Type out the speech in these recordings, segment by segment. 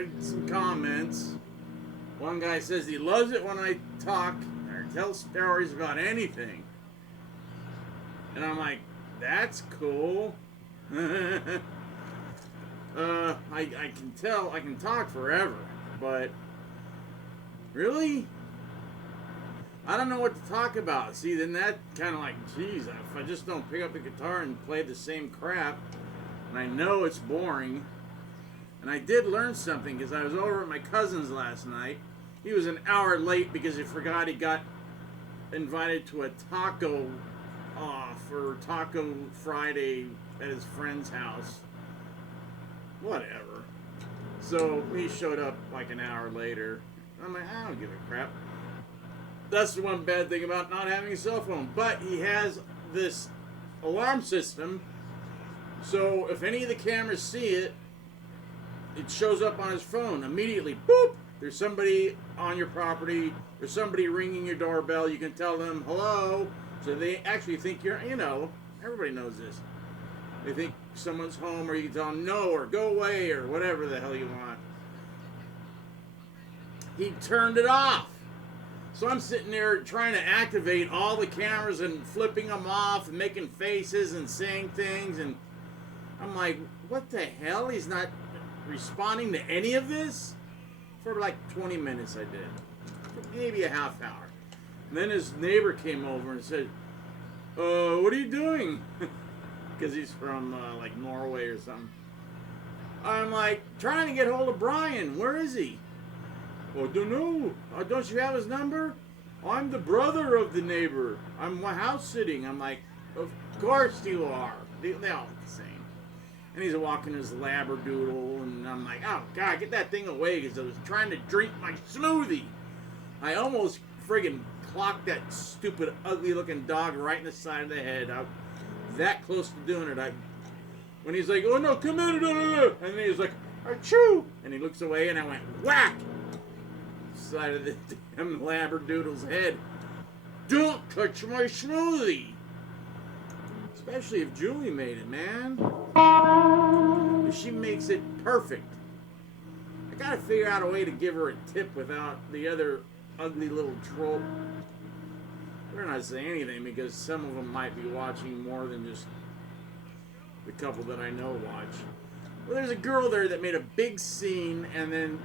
read some comments. One guy says he loves it when I talk or tell stories about anything. And I'm like, that's cool. I can tell, I can talk forever, but really? I don't know what to talk about. See, then that kind of like, geez, if I just don't pick up the guitar and play the same crap, and I know it's boring. And I did learn something because I was over at my cousin's last night. He was an hour late because he forgot he got invited to a taco off or Taco Friday at his friend's house. Whatever. So he showed up like an hour later. I'm like, I don't give a crap. That's the one bad thing about not having a cell phone. But he has this alarm system. So if any of the cameras see it, it shows up on his phone immediately. Boop! There's somebody on your property. There's somebody ringing your doorbell. You can tell them hello. So they actually think you're, you know, everybody knows this. They think someone's home, or you can tell them no, or go away, or whatever the hell you want. He turned it off. So I'm sitting there trying to activate all the cameras and flipping them off and making faces and saying things. And I'm like, what the hell? He's not responding to any of this? For like 20 minutes I did. Maybe a half hour. And then his neighbor came over and said, what are you doing? Because he's from like Norway or something. I'm like, trying to get hold of Brian. Where is he? Well, I don't know. Don't you have his number? I'm the brother of the neighbor. I'm house sitting. I'm like, of course you are. They all look the same. And he's walking his labradoodle, and I'm like, oh, God, get that thing away, because I was trying to drink my smoothie. I almost friggin' clocked that stupid, ugly-looking dog right in the side of the head. I was that close to doing it. When he's like, oh, no, come in, and then he's like, achoo, and he looks away, and I went, whack, side of the damn labradoodle's head. Don't touch my smoothie. Especially if Julie made it, man. If she makes it perfect. I gotta figure out a way to give her a tip without the other ugly little troll. Better not say anything, because some of them might be watching more than just the couple that I know watch. Well, there's a girl there that made a big scene, and then,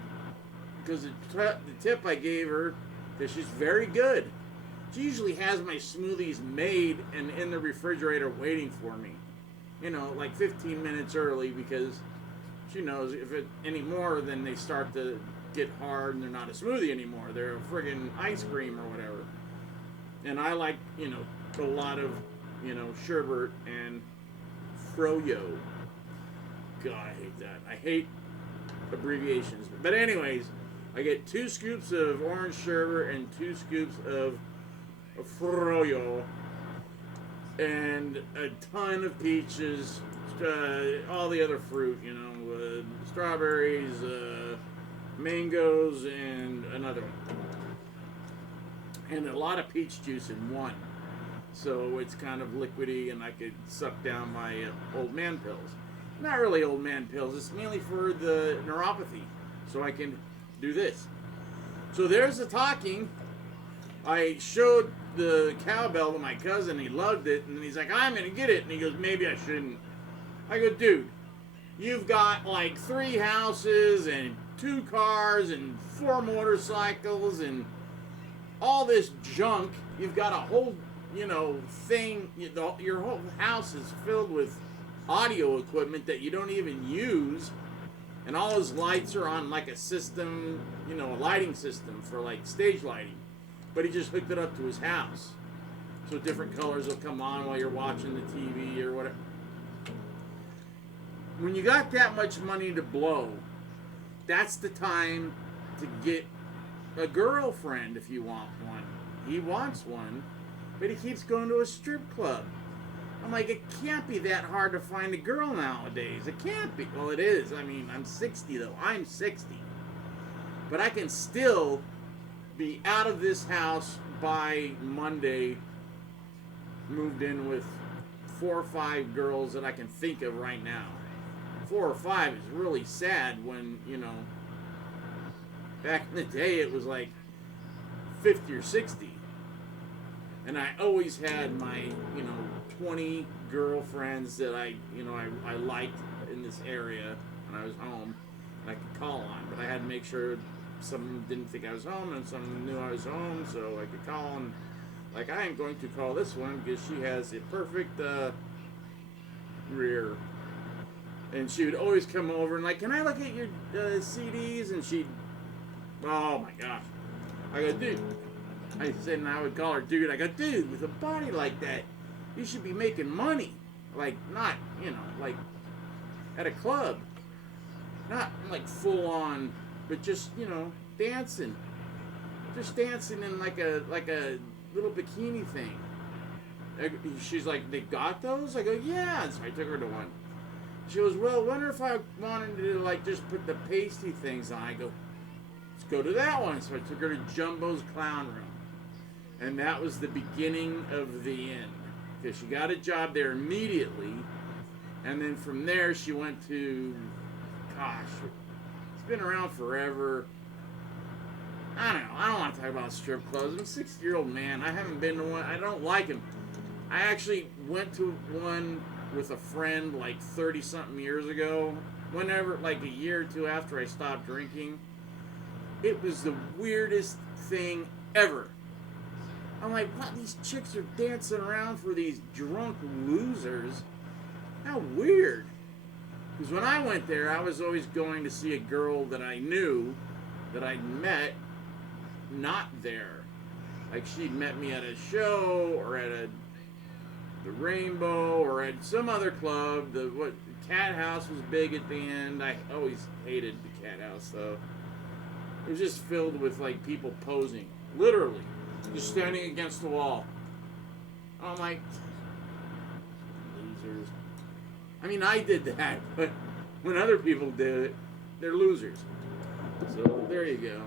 because the tip I gave her, that she's very good. She usually has my smoothies made and in the refrigerator waiting for me. You know, like 15 minutes early, because she knows if it any more, then they start to get hard and they're not a smoothie anymore. They're a friggin' ice cream or whatever. And I like, you know, a lot of, you know, sherbet and froyo. God, I hate that. I hate abbreviations. But anyways, I get 2 scoops of orange sherbet and 2 scoops of froyo, and a ton of peaches, all the other fruit, you know, strawberries, mangoes, and another one. And a lot of peach juice in one. So it's kind of liquidy, and I could suck down my old man pills. Not really old man pills, it's mainly for the neuropathy, so I can do this. So there's the talking. I showed the cowbell to my cousin. He loved it, and he's like, I'm gonna get it, and he goes, maybe I shouldn't. I go, dude, you've got like 3 houses and 2 cars and 4 motorcycles and all this junk. You've got a whole, you know, thing. Your whole house is filled with audio equipment that you don't even use, and all his lights are on like a system, you know, a lighting system for like stage lighting. But he just hooked it up to his house. So different colors will come on while you're watching the TV or whatever. When you got that much money to blow, that's the time to get a girlfriend if you want one. He wants one, but he keeps going to a strip club. I'm like, it can't be that hard to find a girl nowadays. It can't be. Well, it is. I mean, I'm 60 though. I'm 60. But I can still be out of this house by Monday, moved in with 4 or 5 girls that I can think of right now. 4 or 5 is really sad when, you know, Back in the day, it was like 50 or 60. And I always had my, 20 girlfriends that I liked in this area when I was home. And I could call on, but I had to make sure some of them didn't think I was home and some of them knew I was home, so I could call. And like, I am going to call this one because she has a perfect rear. And she would always come over and like, can I look at your CDs? And she'd, oh my gosh. I go, dude. I said, and I would call her dude. I go, dude, with a body like that, you should be making money. Like, not, like at a club. Not like full on, but just, dancing. Just dancing in like a little bikini thing. She's like, they got those? I go, yeah. So I took her to one. She goes, well, wonder if I wanted to like just put the pasty things on. I go, let's go to that one. So I took her to Jumbo's Clown Room. And that was the beginning of the end. Because she got a job there immediately. And then from there she went to, gosh, it's been around forever. I don't know. I don't want to talk about strip clubs. I'm a 60-year-old man. I haven't been to one. I don't like them. I actually went to one with a friend like 30-something years ago. Whenever, like a year or two after I stopped drinking. It was the weirdest thing ever. I'm like, what? These chicks are dancing around for these drunk losers. How weird. Because when I went there, I was always going to see a girl that I knew, that I'd met, not there. Like she'd met me at a show or at the Rainbow or at some other club. The Cat House was big at the end. I always hated the Cat House though. It was just filled with like people posing, literally, just standing against the wall. I'm like, losers. I mean, I did that, but when other people did it, they're losers. So there you go.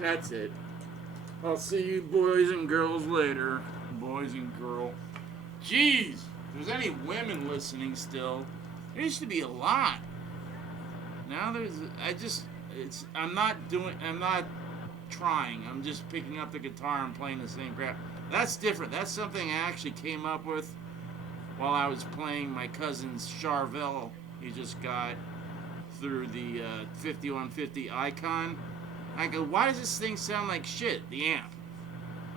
That's it. I'll see you boys and girls later. Boys and girl. Jeez, if there's any women listening still, there used to be a lot. Now I'm not trying. I'm just picking up the guitar and playing the same crap. That's different. That's something I actually came up with while I was playing my cousin's Charvel. He just got through the 5150 Icon. I go, why does this thing sound like shit, the amp?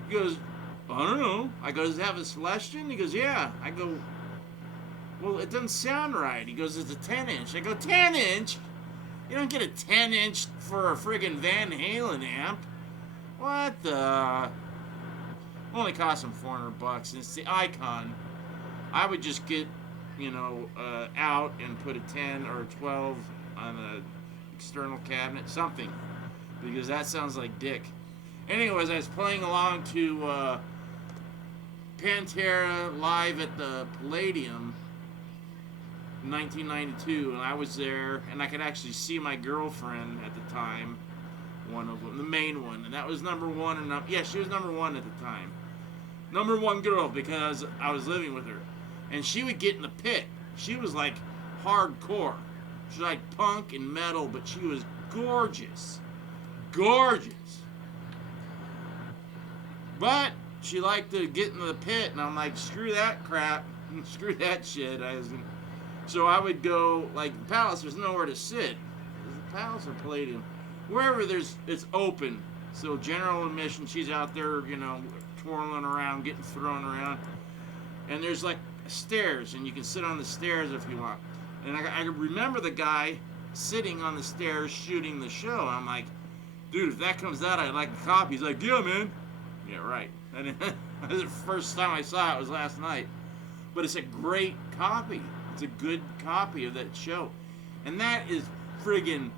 He goes, I don't know. I go, does it have a Celestion? He goes, yeah. I go, well, it doesn't sound right. He goes, it's a 10-inch. I go, 10-inch? You don't get a 10-inch for a friggin' Van Halen amp. What the? Only cost him $400, and it's the Icon. I would just get, out and put a 10 or a 12 on the external cabinet, something. Because that sounds like dick. Anyways, I was playing along to Pantera live at the Palladium in 1992, and I was there, and I could actually see my girlfriend at the time, one of them, the main one, and that was number one. She was number one at the time. Number one girl, because I was living with her. And she would get in the pit. She was like hardcore. She was like punk and metal, but she was gorgeous. Gorgeous. But she liked to get in the pit, and I'm like, screw that crap. Screw that shit. So I would go, like, the Palace, there's nowhere to sit. Is it the Palace or Palladium? Wherever it's open. So general admission, she's out there, twirling around, getting thrown around. And there's, like, stairs, and you can sit on the stairs if you want. And I remember the guy sitting on the stairs shooting the show. I'm like, dude, if that comes out, I'd like a copy. He's like, yeah, man. Yeah, right. And the first time I saw it was last night. But it's a great copy. It's a good copy of that show. And that is friggin'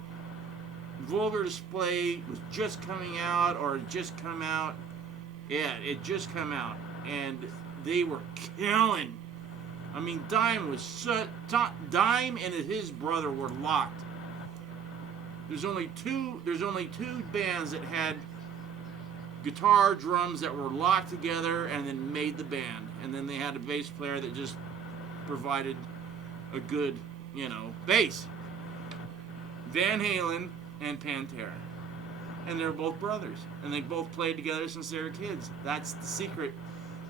Vulgar Display was just coming out, or it just come out. Yeah, it just come out. And they were killing. I mean, Dime and his brother were locked. There's only two bands that had guitar, drums that were locked together and then made the band. And then they had a bass player that just provided a good, bass. Van Halen and Pantera. And they're both brothers. And they both played together since they were kids. That's the secret.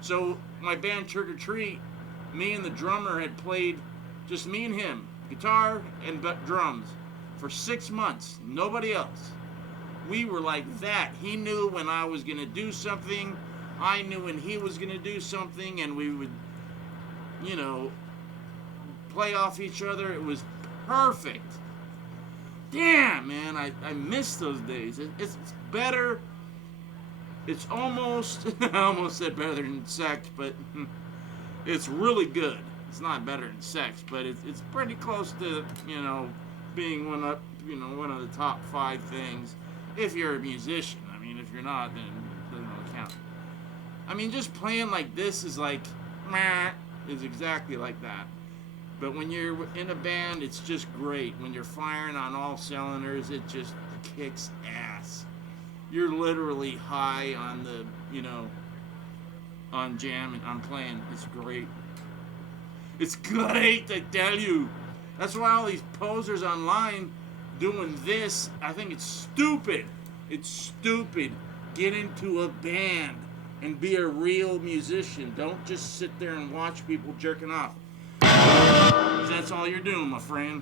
So my band Trick or Treat, me and the drummer had played, just me and him, guitar and drums, for 6 months. Nobody else. We were like that. He knew when I was going to do something. I knew when he was going to do something. And we would, play off each other. It was perfect. Damn, man. I miss those days. It's better. It's almost, I almost said better than sex, but it's really good. It's not better than sex, but it's pretty close to, being one of the top 5 things. If you're a musician. I mean, if you're not, then it doesn't really count. I mean, just playing like this is like, meh, is exactly like that. But when you're in a band, it's just great. When you're firing on all cylinders, it just kicks ass. You're literally high on the, on jam and on playing. It's great. It's great, I tell you. That's why all these posers online doing this, I think it's stupid. It's stupid. Get into a band and be a real musician. Don't just sit there and watch people jerking off. 'Cause that's all you're doing, my friend.